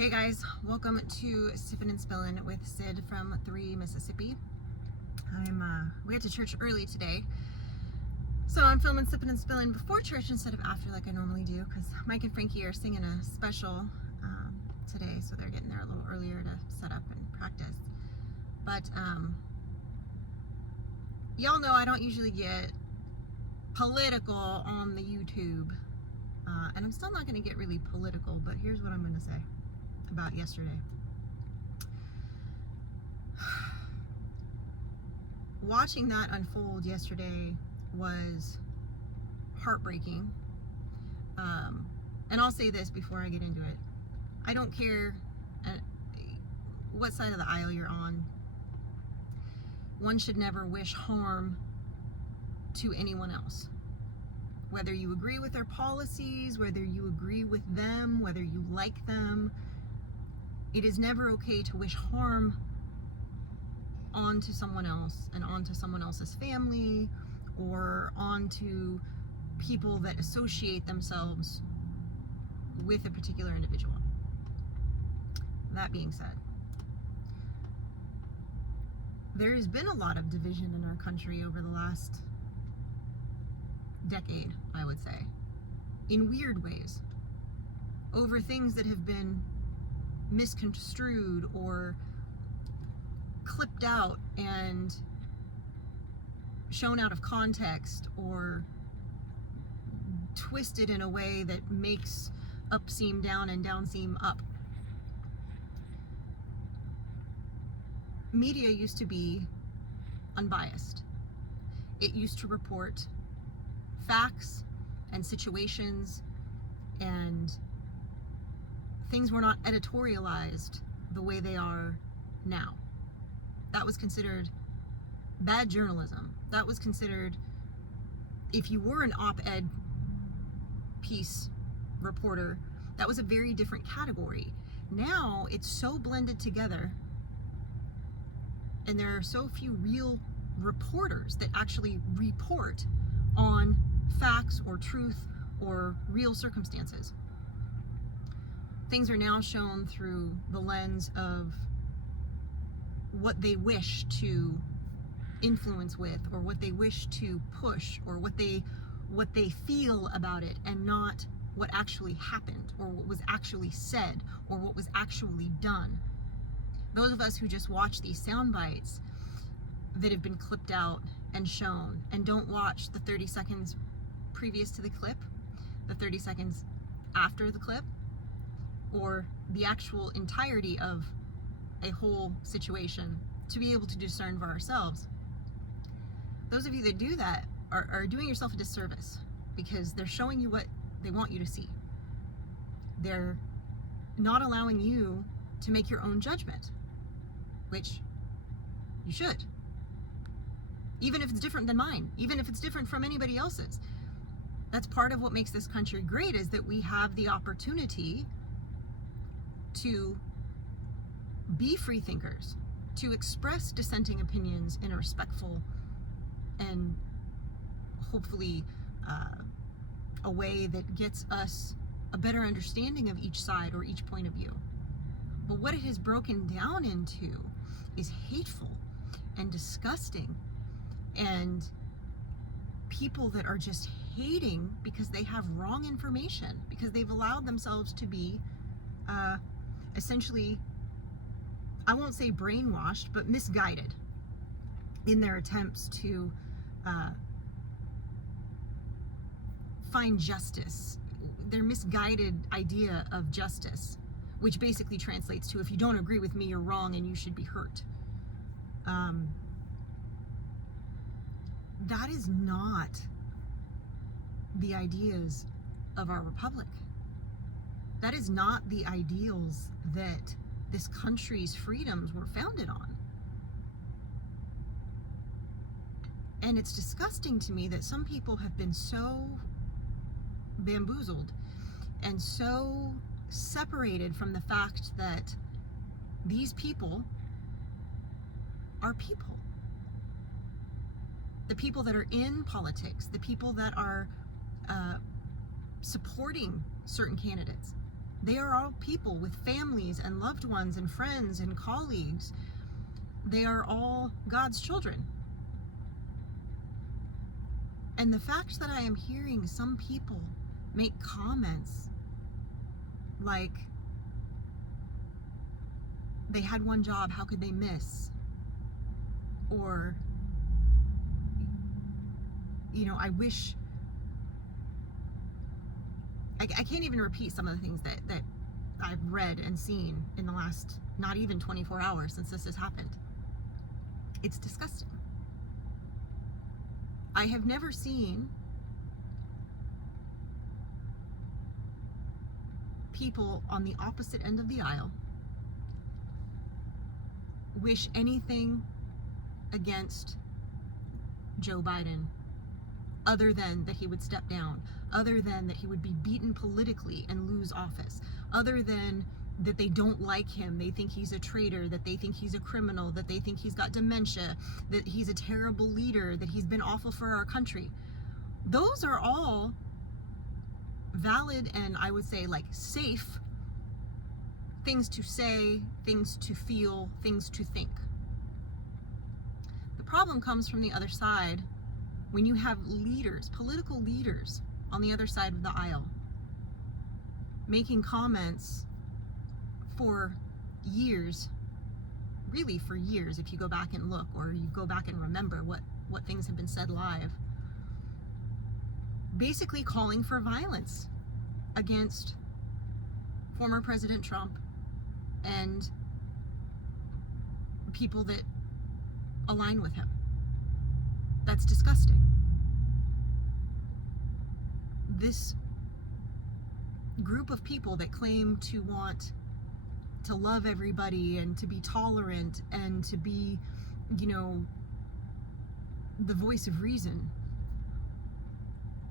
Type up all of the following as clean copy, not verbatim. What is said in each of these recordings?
Hey guys, welcome to Sippin' and Spillin' with Sid from 3 Mississippi. We went to church early today, so I'm filming Sippin' and Spillin' before church instead of after like I normally do, because Mike and Frankie are singing a special today, so they're getting there a little earlier to set up and practice. But y'all know I don't usually get political on the YouTube, and I'm still not going to get really political, but here's what I'm going to say about yesterday. Watching that unfold yesterday was heartbreaking. And I'll say this before I get into it. I don't care what side of the aisle you're on. One should never wish harm to anyone else. Whether you agree with their policies, whether you agree with them, whether you like them, it is never okay to wish harm onto someone else and onto someone else's family or onto people that associate themselves with a particular individual. That being said, there has been a lot of division in our country over the last decade, I would say, in weird ways, over things that have been misconstrued or clipped out and shown out of context or twisted in a way that makes up seem down and down seem up. Media used to be unbiased. It used to report facts and situations, and things were not editorialized the way they are now. That was considered bad journalism. That was considered, if you were an op-ed piece reporter, that was a very different category. Now it's so blended together, and there are so few real reporters that actually report on facts or truth or real circumstances. Things are now shown through the lens of what they wish to influence with, or what they wish to push, or what they feel about it, and not what actually happened, or what was actually said, or what was actually done. Those of us who just watch these sound bites that have been clipped out and shown, and don't watch the 30 seconds previous to the clip, the 30 seconds after the clip, or the actual entirety of a whole situation to be able to discern for ourselves. Those of you that do that are doing yourself a disservice, because they're showing you what they want you to see. They're not allowing you to make your own judgment, which you should. Even if it's different than mine, even if it's different from anybody else's. That's part of what makes this country great, is that we have the opportunity to be free thinkers, to express dissenting opinions in a respectful and hopefully a way that gets us a better understanding of each side or each point of view. But what it has broken down into is hateful and disgusting, and people that are just hating because they have wrong information, because they've allowed themselves to be essentially, I won't say brainwashed, but misguided in their attempts to find justice. Their misguided idea of justice, which basically translates to, if you don't agree with me, you're wrong and you should be hurt. That is not the ideas of our republic. That is not the ideals that this country's freedoms were founded on. And it's disgusting to me that some people have been so bamboozled and so separated from the fact that these people are people. The people that are in politics, the people that are supporting certain candidates, They are all people with families and loved ones and friends and colleagues. They are all God's children. And the fact that I am hearing some people make comments like, they had one job, how could they miss? Or, I wish, I can't even repeat some of the things that I've read and seen in the last, not even 24 hours since this has happened. It's disgusting. I have never seen people on the opposite end of the aisle wish anything against Joe Biden other than that he would step down, other than that he would be beaten politically and lose office, other than that they don't like him, they think he's a traitor, that they think he's a criminal, that they think he's got dementia, that he's a terrible leader, that he's been awful for our country. Those are all valid and, I would say, like, safe things to say, things to feel, things to think. The problem comes from the other side when you have leaders, political leaders on the other side of the aisle, making comments for years, really for years, if you go back and look, or you go back and remember what things have been said live, basically calling for violence against former President Trump and people that align with him. That's disgusting. This group of people that claim to want to love everybody and to be tolerant and to be, the voice of reason,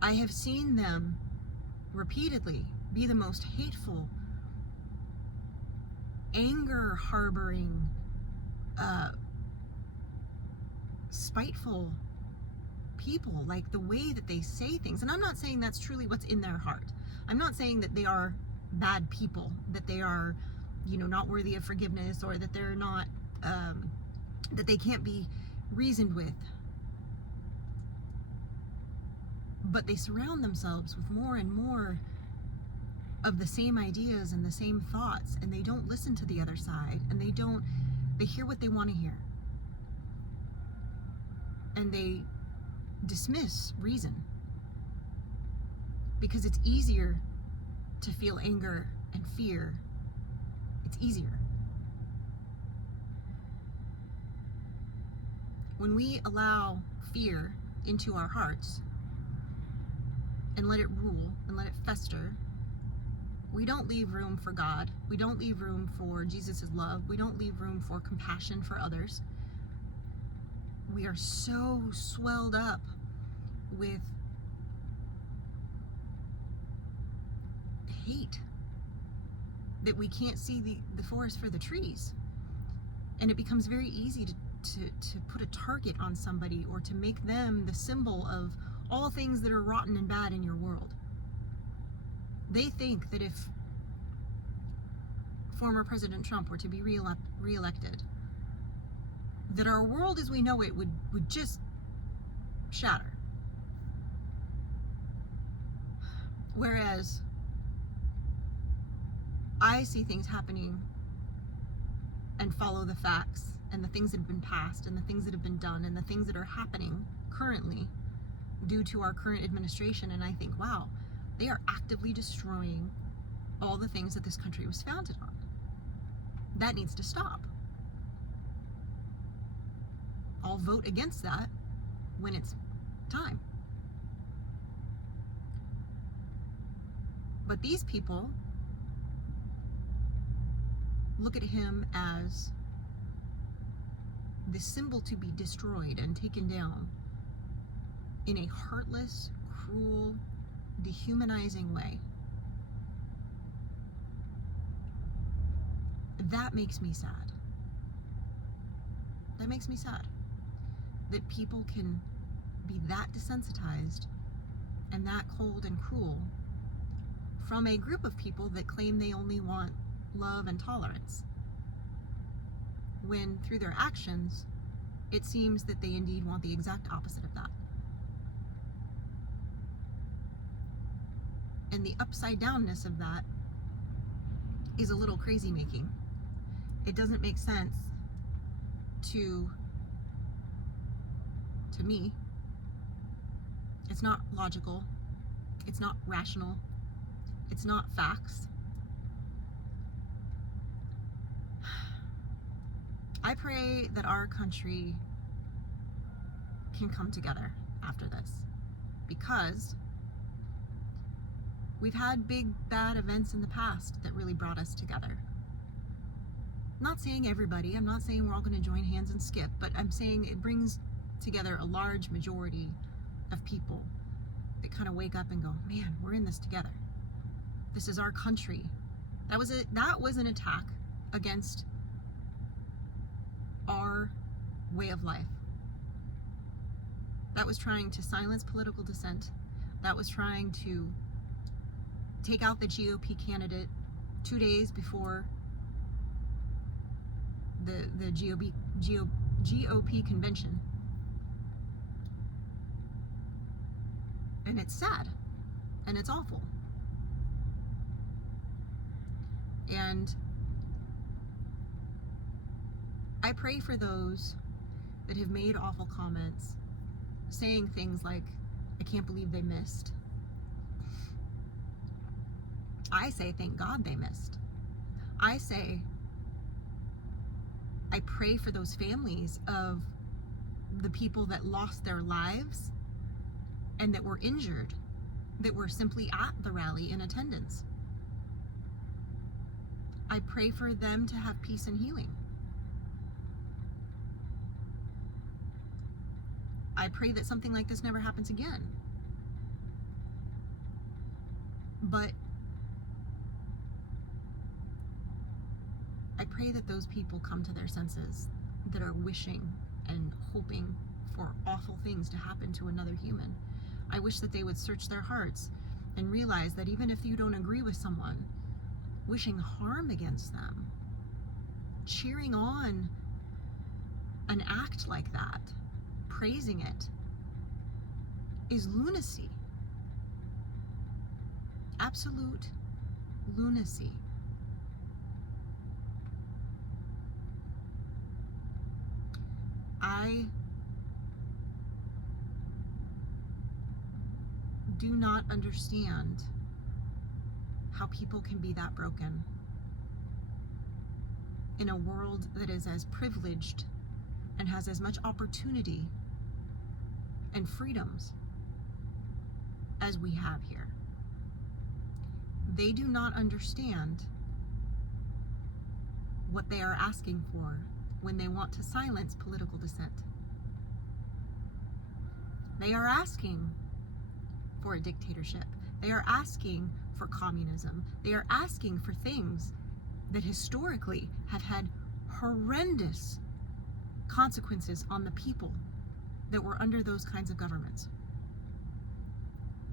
I have seen them repeatedly be the most hateful, anger harboring, spiteful people, like the way that they say things. And I'm not saying that's truly what's in their heart. I'm not saying that they are bad people, that they are, not worthy of forgiveness, or that they're not, that they can't be reasoned with. But they surround themselves with more and more of the same ideas and the same thoughts, and they don't listen to the other side, and they hear what they want to hear. And they dismiss reason because it's easier to feel anger and fear. It's easier. When we allow fear into our hearts and let it rule and let it fester, we don't leave room for God. We don't leave room for Jesus' love. We don't leave room for compassion for others. We are so swelled up with hate that we can't see the forest for the trees. And it becomes very easy to put a target on somebody, or to make them the symbol of all things that are rotten and bad in your world. They think that if former President Trump were to be reelected, that our world as we know it would just shatter. Whereas I see things happening and follow the facts and the things that have been passed and the things that have been done and the things that are happening currently due to our current administration, and I think, wow, they are actively destroying all the things that this country was founded on. That needs to stop. I'll vote against that when it's time. But these people look at him as the symbol to be destroyed and taken down in a heartless, cruel, dehumanizing way. That makes me sad. That makes me sad. That people can be that desensitized and that cold and cruel from a group of people that claim they only want love and tolerance, when through their actions, it seems that they indeed want the exact opposite of that. And the upside downness of that is a little crazy making. It doesn't make sense to me. It's not logical. It's not rational. It's not facts. I pray that our country can come together after this, because we've had big bad events in the past that really brought us together. I'm not saying everybody, I'm not saying we're all going to join hands and skip, but I'm saying it brings together a large majority of people that kind of wake up and go, man, we're in this together. This is our country. That was an attack against our way of life. That was trying to silence political dissent. That was trying to take out the GOP candidate 2 days before the GOP convention. And it's sad. And it's awful. And I pray for those that have made awful comments, saying things like, I can't believe they missed. I say, thank God they missed. I say, I pray for those families of the people that lost their lives and that were injured, that were simply at the rally in attendance. I pray for them to have peace and healing. I pray that something like this never happens again. But I pray that those people come to their senses that are wishing and hoping for awful things to happen to another human. I wish that they would search their hearts and realize that even if you don't agree with someone, wishing harm against them, cheering on an act like that, praising it, is lunacy. Absolute lunacy. I do not understand how people can be that broken in a world that is as privileged and has as much opportunity and freedoms as we have here. They do not understand what they are asking for when they want to silence political dissent. They are asking for a dictatorship. They are asking for communism. They are asking for things that historically have had horrendous consequences on the people that were under those kinds of governments.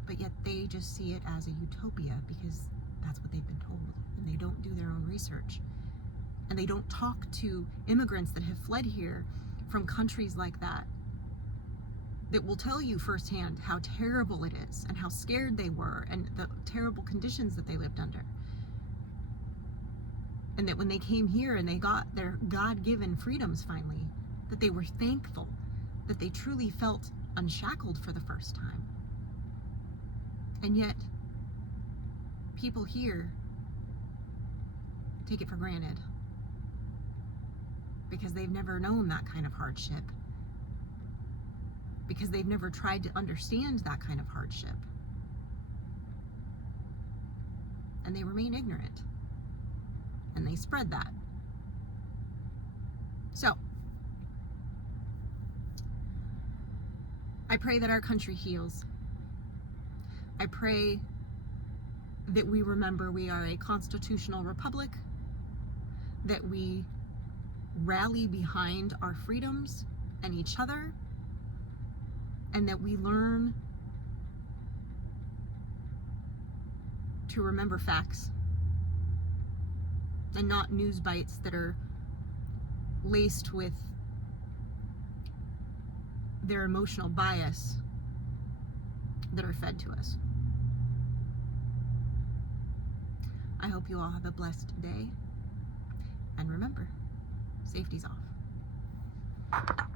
But yet they just see it as a utopia because that's what they've been told, and they don't do their own research. And they don't talk to immigrants that have fled here from countries like that will tell you firsthand how terrible it is and how scared they were and the terrible conditions that they lived under. And that when they came here and they got their God-given freedoms finally, that they were thankful, that they truly felt unshackled for the first time. And yet, people here take it for granted because they've never known that kind of hardship, because they've never tried to understand that kind of hardship. And they remain ignorant. And they spread that. So, I pray that our country heals. I pray that we remember we are a constitutional republic, that we rally behind our freedoms and each other, and that we learn to remember facts and not news bites that are laced with their emotional bias that are fed to us. I hope you all have a blessed day. And remember, safety's off.